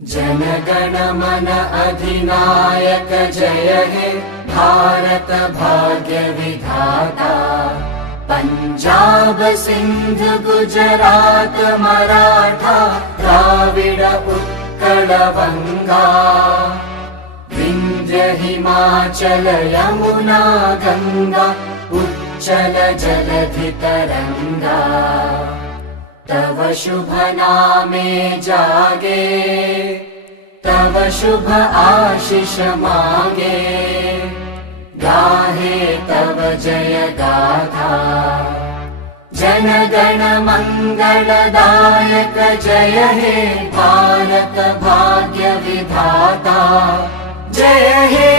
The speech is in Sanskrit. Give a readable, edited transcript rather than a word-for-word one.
जनगण मन अधिनायक जय हे भारत भाग्य विधाता। पंजाब सिंध गुजरात मराठा द्राविड उत्कल बंगा। विंध्य हिमाचल यमुना गंगा उच्चल जलधि तरंगा। तव शुभ नामे जागे तव शुभ आशीष मांगे। गाहे तव जय गाथा जनगण मंगलदायक जय हे भारत भाग्य विधाता। जय हे